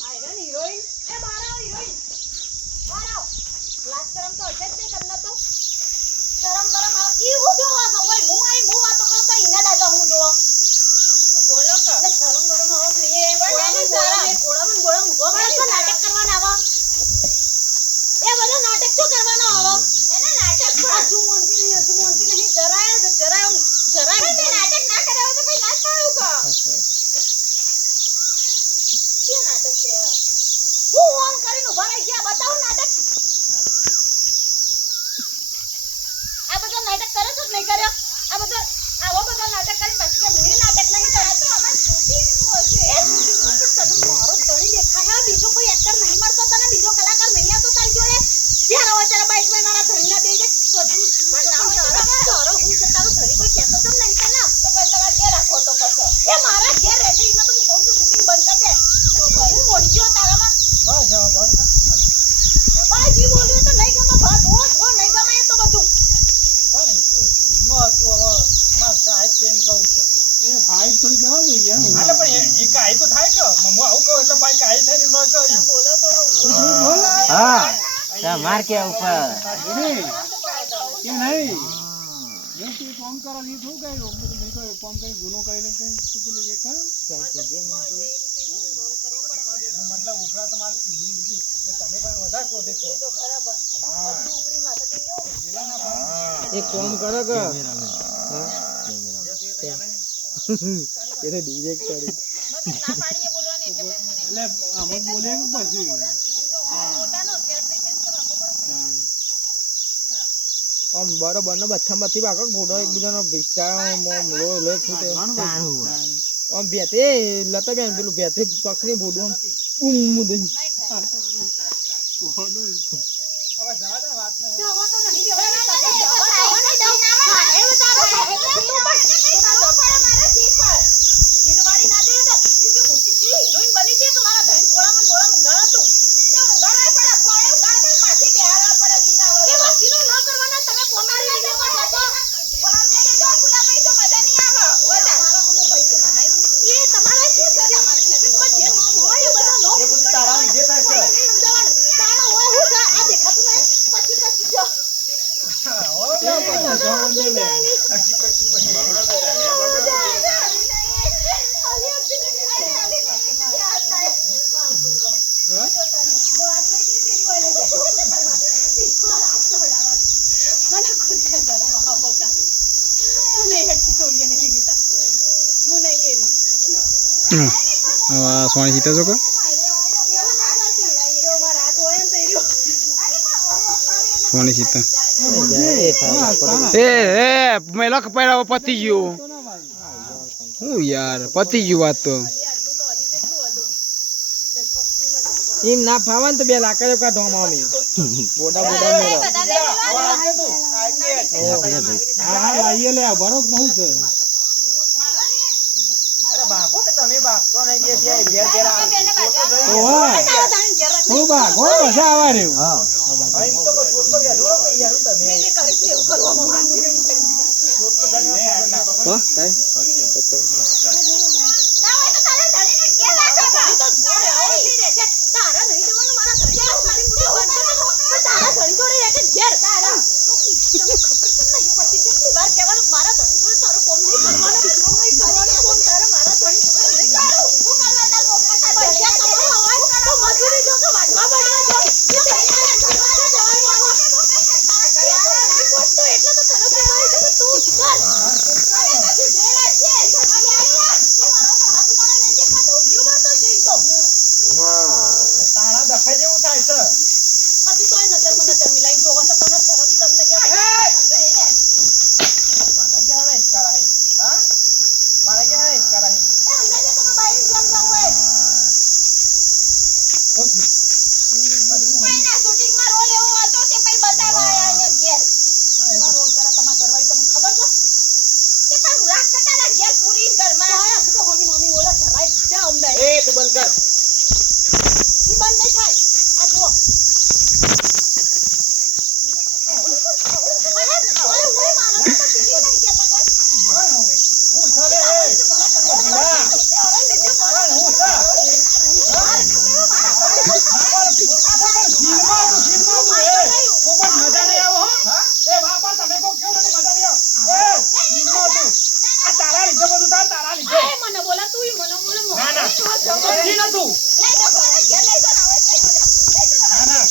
iron heroine એ બારાઓ heroine બારાઓ લાજ કરમ તો હશે જ નહીં કરના તો ગરમ ગરમ આવ ઈ હું જોવા છો ઓય હું વાતો કરતો ઈના ડાગા હું જોવા બોલો કે એટલે ગરમ ગરમ આવ નહીં એ કોળામાં ગોળા મુકો મળે તો નાટક કરવાના આવા એ બધો નાટક શું કરવાનો આવો એને નાટક હજુ મોંતી નહીં જરાય નાટક ના કરાવે તો ભાઈ લાજ પાડું કો કે નાટક છે હું ઓન કરીને ઉભા રહી ગયા બતાવો નાટક આ બધો નાટક કરો છો નહીં કર્યો આ બધો આવો બધો નાટક કરી પછી કે મુએ નાટક નહીં કર્યા તો અમે શૂટિંગ મોસે એ શૂટિંગ પર કદમ મારો ધણી દેખાય હે બીજો કોઈ એક્ટર નહીં મળતો તને બીજો કલાકાર નહીં આવતો તારી જોડે જ્યારે વચારા બાઈક માં મારા ધણીના બે જાય તારો હું છે તારો ધણી કોઈ કહેતો તમ નહીં તને તો પછી તમારે ઘેર રાખો તો પછી એ મારા ઘેર રહેશે ઈને તો હું કહું છું શૂટિંગ બંધ કરી દે હું મોડી ગયો તારામાં બસ જી બોલ્યો તો નહીં ગમે બસ હો નહીં ગમે એ તો બધું પણ તું હિંમત તું હવે માર સાહેબ કેમ કહું એ ભાઈ થોડી કહેવા જોઈએ એટલે પણ એ કાઈ તો થાય કે હું આવું કહું એટલે ભાઈ કાઈ થાય ને બસ બોલો તો હા માર કે ઉપર કે નહીં ये तो काम करा ये तो गए वो नहीं कोई काम कहीं गुनो कहीं ले कहीं तू के लिए कर मतलब ऊपर तुम्हारे लू लीजिए तो तने पर वधा को देखो તો ખરાબ હા છોકરી માં તો લીયો जिला ना एक काम करो का ये डायरेक्टर ના પાડીએ બોલવાને એટલે એટલે આમ બોલે કે પછી પોતાનો કેરેક્ટર પેન તો રાખો પડે આમ બરોબર ને બથામાંથી ભાગો ફોટો એકબીજાનો વિસ્ટાર લો ફૂટે આમ ભેતે લતા બેન પેલું ભેતે પકડી બોડું આમ બૂમ દે કોડો હવે જવા દે વાત ને જવા તો નહીં દેવા નહીં દઉં એ બતાવો એટલે તું પણ મારા સીટ પર જીનવાડી ના દે તો ઈ મોટી જી હિરોઈન બની છે કે મારા ધણી કોળામાં ગોળા ઉંગાળા તું તે ઉંગાળા પડે ખોળે ઉંગાળા તો માથે બેહારવા પડે સીના આવે એ વસીનો ન કરવાના તમે કોમેડી વિડિયો માં જતો વહાં દે જો ફૂલા પઈ તો મજા નહીં આવે ઓલા મારો હમો ભાઈ છે બનાઈ એ તમારા શું છે તમારા ખેતરમાં જે નામ હોય એ બધા નો એ બધું તારા જે થાય છે તારા હોય હું છે આ દેખાતું નહીં પછી જો હો જો ને લે અસી પછી બગડો તો જાય સોની સીતા જો સોની સીતા એ મેલા કપડા પતી ગયો હું યાર પતી ગયું વાત તો એમ ના ફાવન તો બે લાકડો કા ઢોમામી બોડા હા લાઈએ લે બરોક બહુ છે અરે બાપો કે તમે બાપો નહીં કે ઘેર ઘેર ઓહો ઓ બા ગો મજા આવા રહ્યો હા ભાઈ તો છોટો યાર યાર તમે મેં કરી છે એવું કરવામાં છોટો ધણી ના હો કાઈ ના હોય તો તારા ધણીને કે રાખો તો જોડે હોય રે છે તારા નહીં દેવાનું મારા ધણી આવું કરી મુને વંચો પણ તારા ધણી જોડે એક ઘેર તારા તમને ખબર તો નહીં પડતી કેટલી વાર કહેવાનું મારા ધણી જોડે તારો કોમ નહીં કરવાનો બીજો નહીં કરવાનો કોમ તારા મારા ધણી જોડે નહીં કરું હું કરવા તાર મોકલાતા પૈસા કમાવા હોય તો મજૂરી જો કે વાંચવા પડે જો એટલે તો તને કહેવાય છે કે તું કર તારા દખાઈ જેવું થાય છે પછી તોય નજર મિલાઈ જોવો તો તને શરમ તમને કે મારા કે હે ઇસ્કારા હે હા મારા કે હે ઇસ્કારા હે અંદાજે તમે બાઈક જેમ જાવ હોય ઓથી કોઈના શૂટિંગમાં રોલ એવો હતો કે પછી બતાવવા આયા અહીંયા ઘેર એમાં રોલ કરે તમારા ઘરવાળી તમને ખબર છે કે પણ રાખ કટારા ઘેર પૂરી ઘરમાં આયા તો હોમી ઓલા ઘરાઈ જા અમદાય એ તું બંધ કર ઈ બંધ નહીં થાય આ જુઓ ઓય મારો તો પેલી નહીં કહેતા કોઈ હું છલે એ નથી નતું લઈ જાઓ કોને ઘેર લઈ જાઓ ને હવે લઈ જાઓ ના ના